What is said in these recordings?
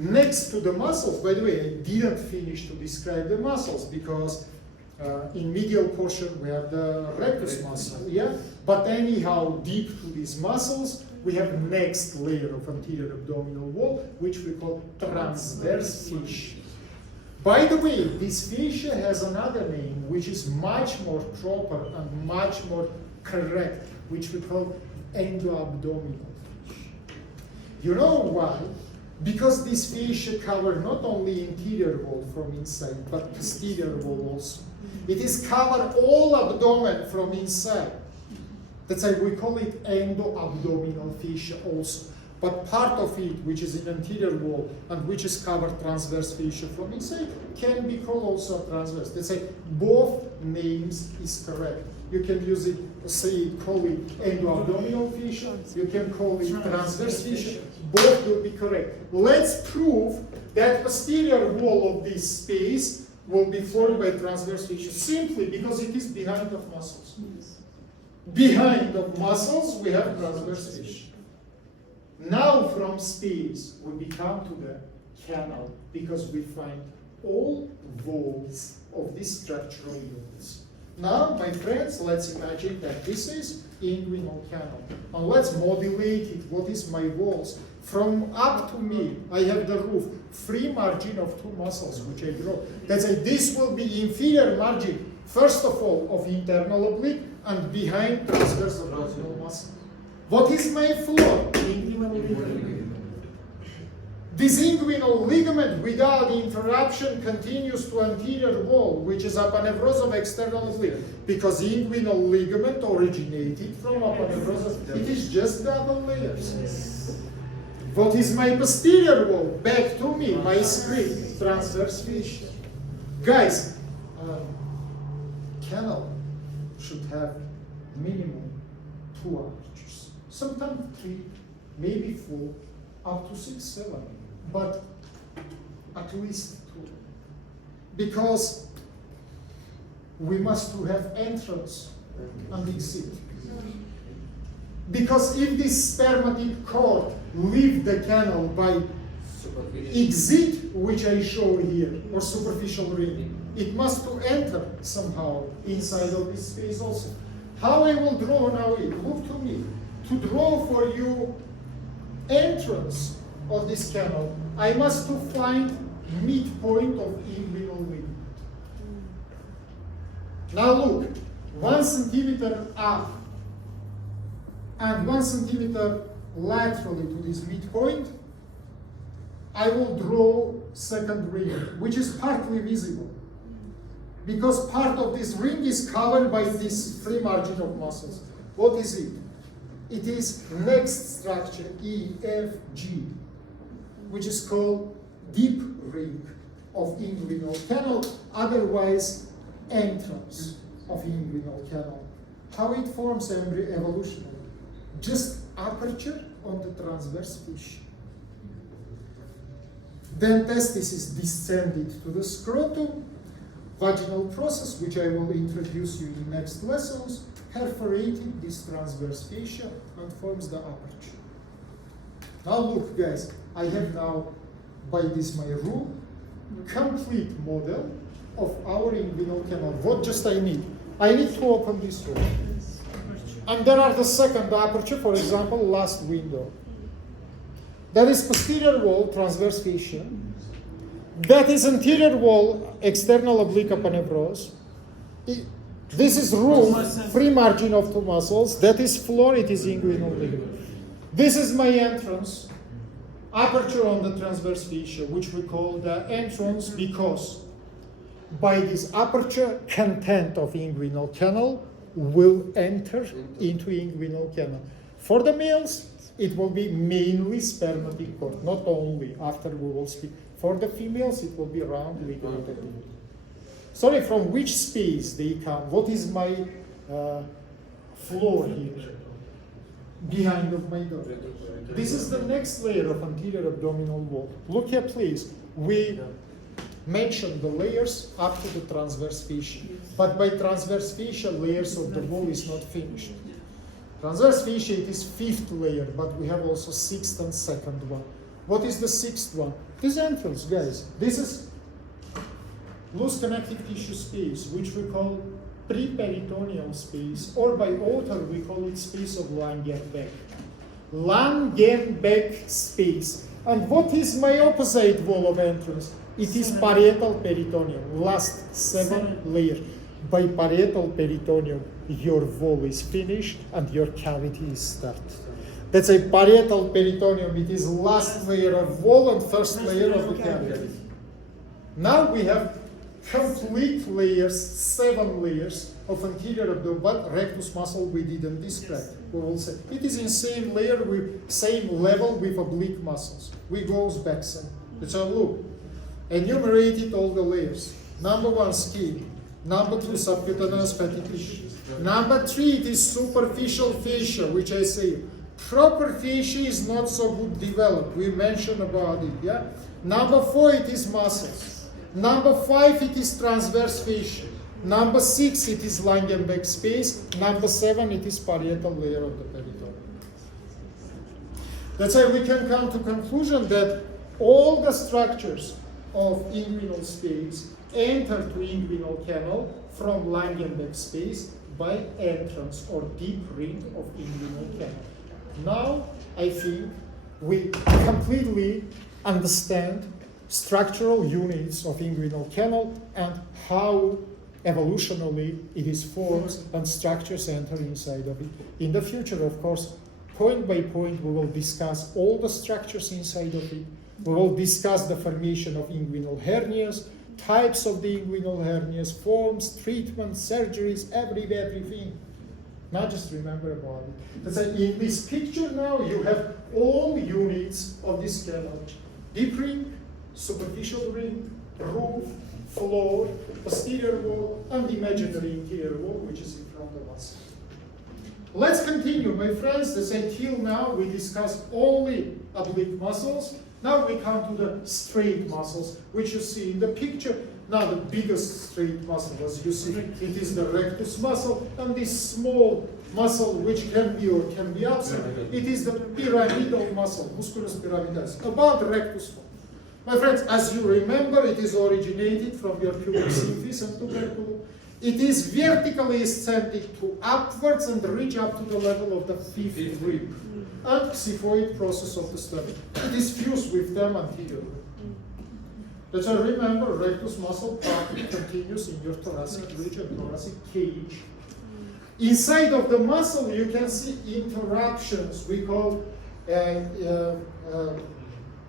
next to the muscles. By the way, I didn't finish to describe the muscles because in medial portion we have the rectus muscle, yeah? But anyhow, deep to these muscles, we have next layer of anterior abdominal wall, which we call transverse fascia. By the way, this fascia has another name, which is much more proper and much more correct, which we call endoabdominal fascia. You know why? Because this fascia covers not only interior wall from inside, but posterior wall also. It is covered all abdomen from inside. That's why we call it endoabdominal fascia also. But part of it, which is in anterior wall and which is covered transverse fascia from inside, can be called also transverse. That's why both names is correct. You can use it, say, call it endoabdominal fascia. You can call it transverse fascia. Both will be correct. Let's prove that posterior wall of this space will be formed by transverse fascia simply because it is behind of muscles. Behind of muscles, we have transverse fascia. Now from space, we become to the canal because we find all walls of these structural units. Now, my friends, let's imagine that this is inguinal canal. And let's modulate it. What is my walls? From up to me, I have the roof, free margin of two muscles, which I draw. That's why this will be inferior margin, first of all, of internal oblique, and behind transverse abdominal muscle. What is my floor? Inguinal ligament. This inguinal ligament, without interruption, continues to anterior wall, which is aponeurosis of external oblique, because inguinal ligament originated from aponeurosis. It is just double layers. What is my posterior wall? Back to me, my screen, transverse fascia. Guys, canal should have minimum 2 apertures, sometimes 3, maybe 4, up to 6, 7, but at least 2. Because we must have entrance and exit. Because if this spermatic cord leave the canal by exit, which I show here, or superficial ring, it must to enter somehow inside of this space also. How I will draw now it? Look to me. To draw for you entrance of this canal, I must to find midpoint of inguinal ligament. Now look, 1 centimeter up and 1 centimeter laterally to this midpoint, I will draw second ring, which is partly visible. Because part of this ring is covered by this free margin of muscles. What is it? It is next structure, EFG, which is called deep ring of inguinal canal, otherwise entrance of inguinal canal. How it forms evolutionary? Just aperture on the transverse fascia. Then testis is descended to the scrotum. Vaginal process, which I will introduce you in next lessons, perforated this transverse fascia and forms the aperture. Now look, guys, I have now, by this my rule, complete model of our inguinal canal. What just I need? I need to open this door. And there are the second aperture, for example, last window. That is posterior wall, transverse fascia. That is anterior wall, external oblique aponeurosis. This is room, free margin of two muscles. That is floor, it is inguinal ligament. This is my entrance, aperture on the transverse fascia, which we call the entrance because by this aperture, content of inguinal canal will enter into inguinal canal. For the males, it will be mainly spermatic cord, not only, after we will speak. For the females, it will be round ligament. Sorry, from which space they come? What is my floor here? Behind of my door. This is the next layer of anterior abdominal wall. Look here, please. We mentioned the layers up to the transverse fascia. But by transverse fascia, layers of the wall is not finished. Transverse fascia, it is 5th layer, but we have also 6th and 2nd one. What is the sixth one? This entrance, guys. This is loose connective tissue space, which we call preperitoneal space, or by author we call it space of Langenbeck. Langenbeck space. And what is my opposite wall of entrance? It is parietal peritoneum, last 7 layers. By parietal peritoneum, your wall is finished and your cavity is started. That's a parietal peritoneum. It is last layer of wall and first layer of the cavity. Now we have complete layers, 7 layers of anterior abdomen, but rectus muscle we didn't describe. We will say it is in same layer with same level with oblique muscles. We goes backside. Let's have a look. Enumerated all the layers. Number 1, skin. Number 2, subcutaneous fatty tissue. Number 3, it is superficial fascia, which I say proper fascia is not so good developed. We mentioned about it. Yeah. Number 4, it is muscles. Number 5, it is transverse fascia. Number 6, it is Langenbeck space. Number 7, it is parietal layer of the peritoneum. That's why we can come to conclusion that all the structures of inguinal space enter to inguinal canal from Langenbeck space by entrance or deep ring of inguinal canal. Now, I think we completely understand structural units of inguinal canal and how evolutionally it is formed and structures enter inside of it. In the future, of course, point by point, we will discuss all the structures inside of it. We will discuss the formation of inguinal hernias, types of the inguinal hernias, forms, treatments, surgeries, everything. Now just remember about it. That's why in this picture now you have all units of this canal. Deep ring, superficial ring, roof, floor, posterior wall, and imaginary interior wall, which is in front of us. Let's continue, my friends. That's until now we discussed only oblique muscles. Now we come to the straight muscles, which you see in the picture. Now the biggest straight muscle, as you see, it is the rectus muscle, and this small muscle, which can be or can be absent, it is the pyramidal muscle, musculus pyramidalis, about the rectus wall. My friends, as you remember, it is originated from your pubic symphysis and tuberculum. It is vertically ascending to upwards and reach up to the level of the fifth rib and xiphoid process of the stomach. It is fused with them anteriorly. Let's remember, rectus muscle part continues in your thoracic region, thoracic cage. Inside of the muscle, you can see interruptions we call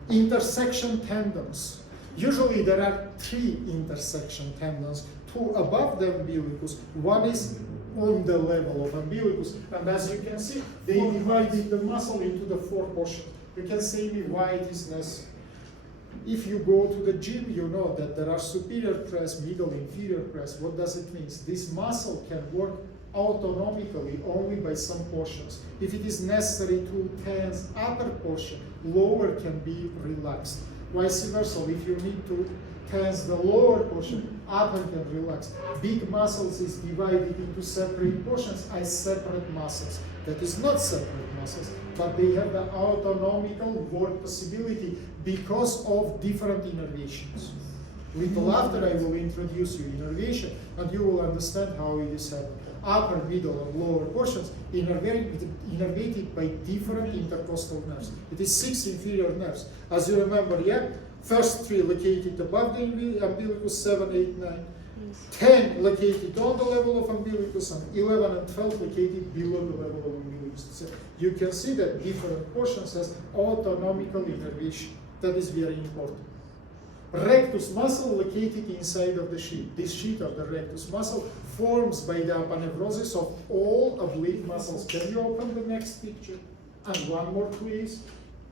intersection tendons. Usually there are 3 intersection tendons, 2 above the umbilicus, 1 is on the level of umbilicus, and as you can see, they divided the muscle into the 4 portions. You can say me why it is necessary. If you go to the gym, you know that there are superior press, middle, inferior press. What does it mean? This muscle can work autonomically only by some portions. If it is necessary to tense upper portion, lower can be relaxed. Vice versa, if you need to tense the lower portion, upper can relax. Big muscles is divided into separate portions as separate muscles. That is not separate muscles, but they have the autonomical work possibility because of different innervations. Little after I will introduce you innervation, and you will understand how it is happening. Upper, middle, and lower portions innervated by different intercostal nerves. It is 6 inferior nerves. As you remember, yeah? First 3 located above the umbilicus, 7, 8, 9. 10 located on the level of umbilicus, and 11 and 12 located below the level of umbilicus. So you can see that different portions has autonomical innervation. That is very important. Rectus muscle located inside of the sheath. This sheath of the rectus muscle forms by the aponeurosis of all oblique muscles. Can you open the next picture? And one more, please.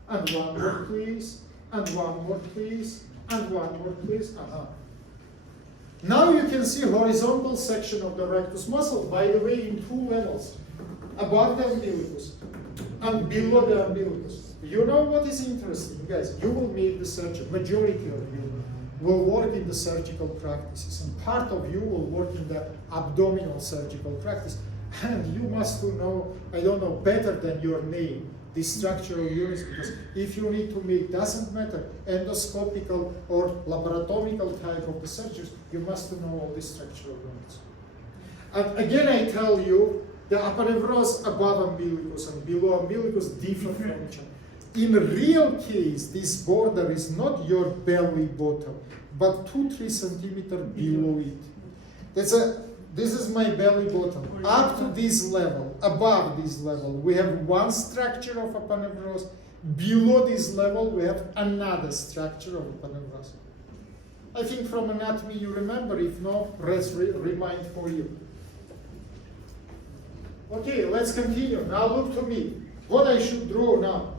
And one more, please. And one more, please. And one more, please. Now you can see horizontal section of the rectus muscle, by the way, in 2 levels. Above the umbilicus and below the umbilicus. You know what is interesting, guys? You will make the surgery, majority of you will work in the surgical practices, and part of you will work in the abdominal surgical practice. And you must know, I don't know, better than your name, these structural units, because if you need to make, doesn't matter, endoscopical or laparotomical type of the surgeries, you must know all these structural units. And again, I tell you, the aponeuros above umbilicus and below umbilicus differ from each other. In real case, this border is not your belly button, but 2-3 centimeters below it. This is my belly button. Up to this level, above this level, we have one structure of aponeuros. Below this level, we have another structure of aponeuros. I think from anatomy you remember. If not, let's remind for you. Okay, let's continue. Now look to me. What I should draw now?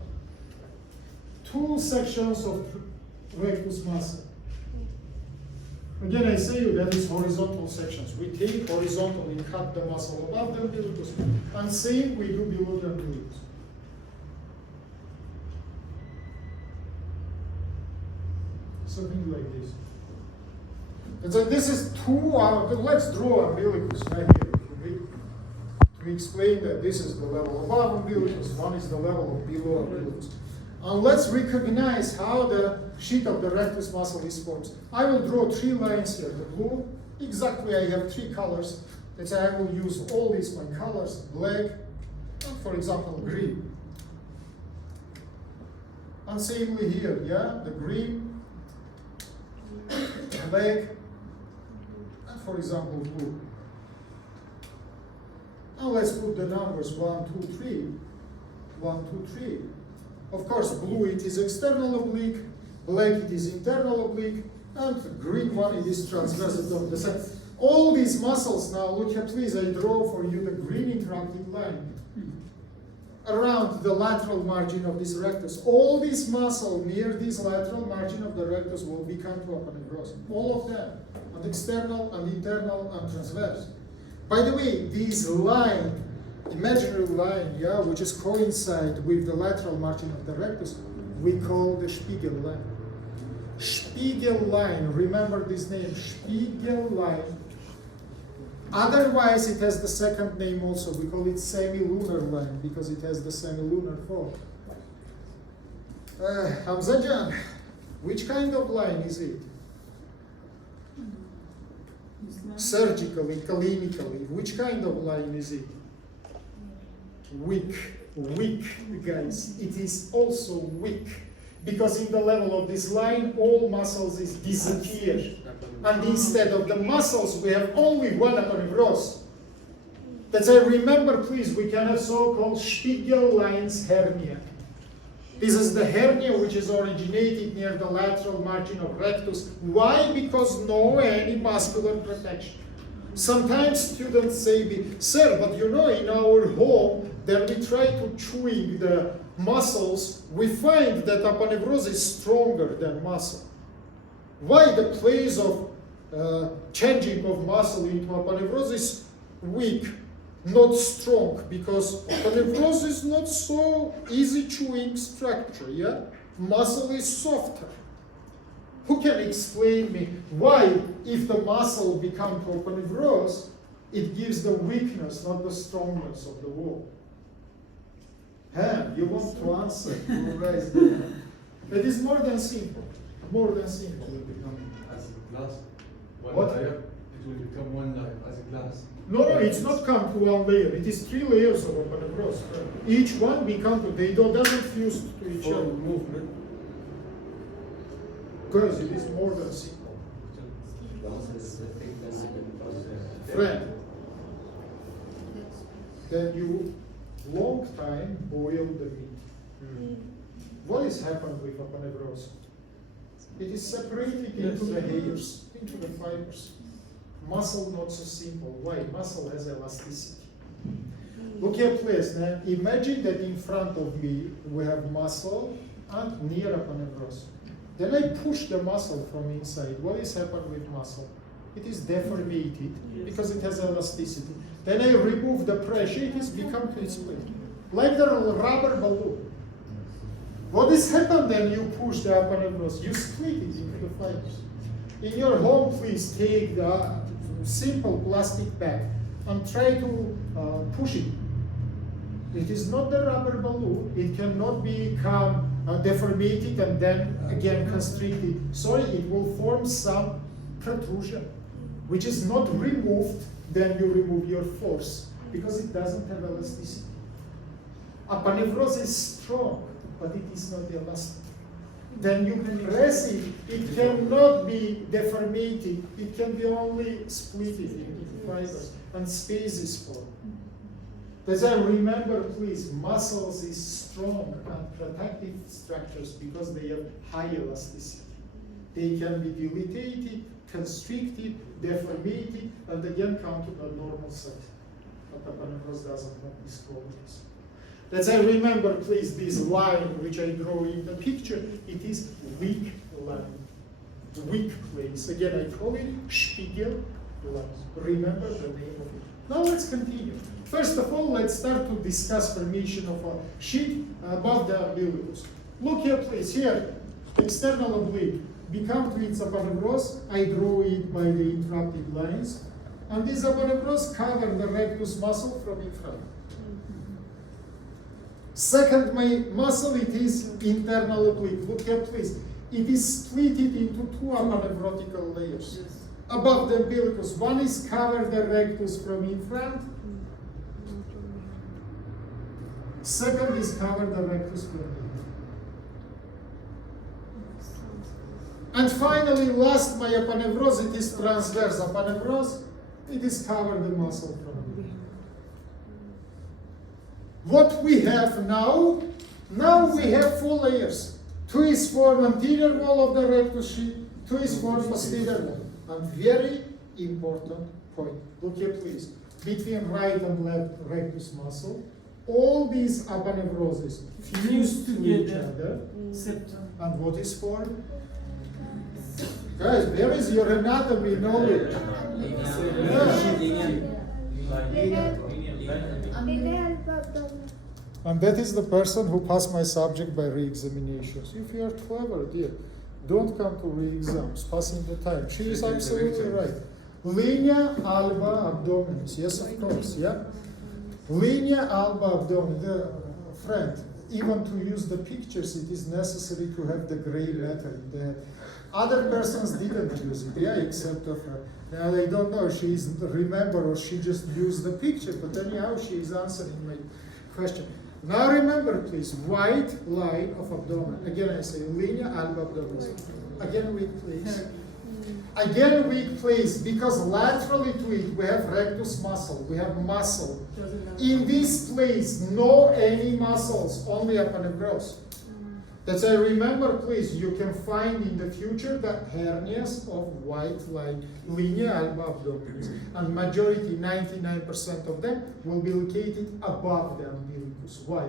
Two sections of rectus muscle. Again, I say you that is horizontal sections. We take horizontally, cut the muscle above the umbilicus, and same we do below the umbilicus. Something like this. And so this is let's draw umbilicus right here. To explain that this is the level above umbilicus, one is the level of below umbilicus. And let's recognize how the sheath of the rectus muscle is formed. I will draw 3 lines here. The blue, exactly I have 3 colors. Let's say I will use all these my colors, black, and for example, green. And samely here, yeah, the green, black, and for example, blue. Now let's put the numbers 1, 2, 3. 1, 2, 3. Of course, blue it is external oblique, black it is internal oblique, and the green one it is transverse abdominal. All these muscles now, look here please, I draw for you the green interrupted line around the lateral margin of this rectus. All these muscles near this lateral margin of the rectus will become to aponeuros. All of them, and external and internal and transverse. By the way, this line, imaginary line, yeah, which is coincide with the lateral margin of the rectus, we call the Spiegel line. Spiegel line, remember this name, Spiegel line. Otherwise, it has the second name also. We call it semi-lunar line because it has the semi-lunar form. Hamzajan, which kind of line is it? Surgically, clinically, which kind of line is it? Weak, guys. It is also weak because in the level of this line, all muscles is disappear. And instead of the muscles, we have only one aponeuros. That's why remember, please, we can have so-called Spiegel lines hernia. This is the hernia which is originated near the lateral margin of rectus. Why? Because no any muscular protection. Sometimes students say, sir, but you know, in our home, then we try to chewing the muscles, we find that aponeuros is stronger than muscle. Why the place of changing of muscle into aponeuros is weak, not strong? Because aponeuros is not so easy chewing structure, yeah? Muscle is softer. Who can explain me why, if the muscle becomes to aponeuros, it gives the weakness, not the strongness of the wall? You want to answer? You raise the hand. It is more than simple. More than simple. It will become as a glass. What? Layer, it will become one layer as a glass. No, it's not come to one layer. It is 3 layers of aponeuros. Each one become to, they doesn't fuse to each other. Movement. Because it is more than simple. Friend, then you long time boil the meat. What is happened with aponeuros? It is separated into the hairs, into the fibers. Muscle not so simple. Why? Muscle has elasticity. Look here, please. Now imagine that in front of me we have muscle and near aponeuros. Then I push the muscle from inside. What is happened with muscle? It is deformated because it has elasticity. Then I remove the pressure, it has become to its place. Like the rubber balloon. What is happened then you push the aponeuros? You split it into the fibers. In your home, please take the simple plastic bag and try to push it. It is not the rubber balloon. It cannot become deformated and then again constricted. Sorry, it will form some protrusion, which is not removed, then you remove your force, because it doesn't have elasticity. Aponeurosis is strong, but it is not elastic. Then you press it, it cannot be deformated, it can be only split in fibers, and space is formed. As I remember, please, muscles is strong and protective structures because they have high elasticity. They can be dilated, constricted, deformated, and again come to the normal size. But aponeurosis doesn't have these qualities. Let's say, remember, please, this line which I draw in the picture, it is weak line, weak place. Again, I call it Spiegel line. Remember the name of it. Now let's continue. First of all, let's start to discuss formation of a sheet above the umbilicus. Look here, please, here, external oblique. Become to its aponeuros, I draw it by the interrupted lines, and this aponeuros cover the rectus muscle from in front. Second, my muscle, it is internal oblique. Look here, please. It is split into two aponeurotical layers. Yes. Above the umbilicus, one is cover the rectus from in front. Second is cover the rectus from behind. And finally, last, my aponeuros, it is transverse aponeuros. It is cover the muscle from behind. What we have now we have four layers. Two is for anterior wall of the rectus sheet, two is for posterior wall. And very important point. Look here, please. Between right and left rectus muscle, all these aponeuroses fuse to each other. Septum. And what is for? Guys, where is your anatomy knowledge? And that is the person who passed my subject by re-examinations. If you are clever, dear, don't come to re-exams, passing the time. She is absolutely right. Linea alba abdominis, yes, of course, yeah? Linea alba abdominis, friend, even to use the pictures, it is necessary to have the gray letter in there. Other persons didn't use it, yeah, except of her. Now, I don't know, she is remember or she just used the picture, but anyhow, she is answering my question. Now remember, please, white line of abdomen. Again, I say linea alba abdominis. Again, weak place. Again, weak place, because laterally to it, we have rectus muscle, we have muscle. In this place, no any muscles, only aponeuros. That's why remember, please, you can find in the future the hernias of white line, linea alba abdominis. And majority, 99% of them, will be located above the umbilicus. Why?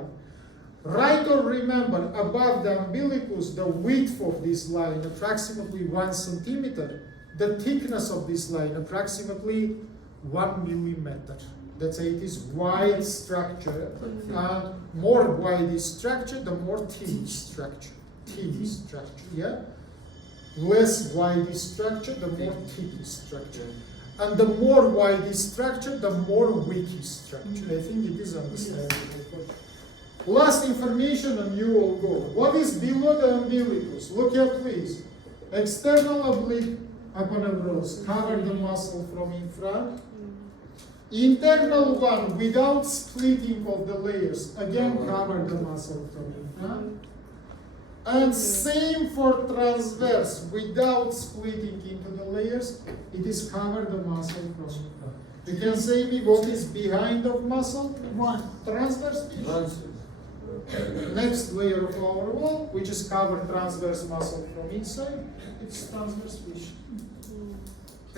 Right, or remember, above the umbilicus, the width of this line, approximately 1 centimeter, the thickness of this line, approximately 1 millimeter. That's why it is wide structure, and more wide is structure, the more thin structure. Thin structure, yeah? Less wide is structure, the more thick is structure. And the more wide is structure, the more weak is structure. I think it is understandable. Last information and you will go. What is below the umbilicus? Look here, please. External oblique aponeuros, cover the muscle from in front. Internal one, without splitting of the layers, again cover the muscle from in front. And same for transverse, without splitting into the layers, it is cover the muscle from in front. You can say me what is behind of muscle? One. Transverse tissue. Next layer of our wall, which is covered transverse muscle from inside, it's transverse tissue.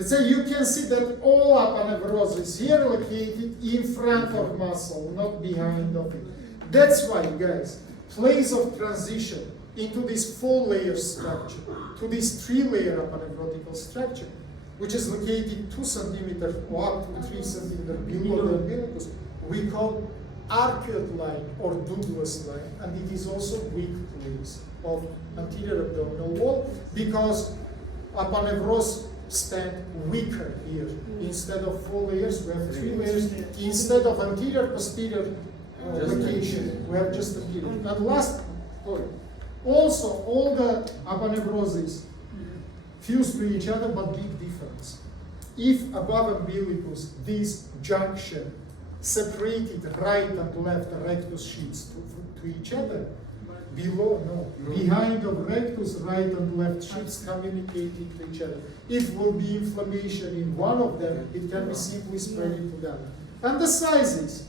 So you can see that all aponeuros is here located in front of muscle, not behind of it. That's why, guys, place of transition into this 4-layer structure, to this 3-layer aponeurotical structure, which is located 2 centimeters or up to 3 centimeters below the umbilicus, we call arcuate line or Douglas line, and it is also weak place of anterior abdominal wall because aponeuros stand weaker here. Instead of 4 layers, we have 3 layers. Instead of anterior, posterior, location. We have just anterior. And last point. Also, all the aponevroses fuse to each other, but big difference. If above umbilicus, this junction separated right and left rectus sheets to each other, below, no. Behind of rectus, right and left sheets communicating to each other. If will be inflammation in one of them, it can be simply spread into the other. And the sizes,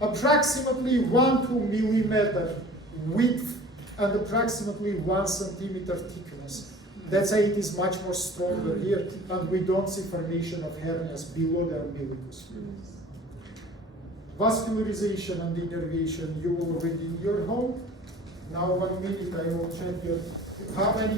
approximately 1-2 millimeter width and approximately 1 centimeter thickness. That's why it is much more stronger here, and we don't see formation of hernias below the umbilicus. Vascularization and innervation you will read in your home. Now 1 minute I will check your how many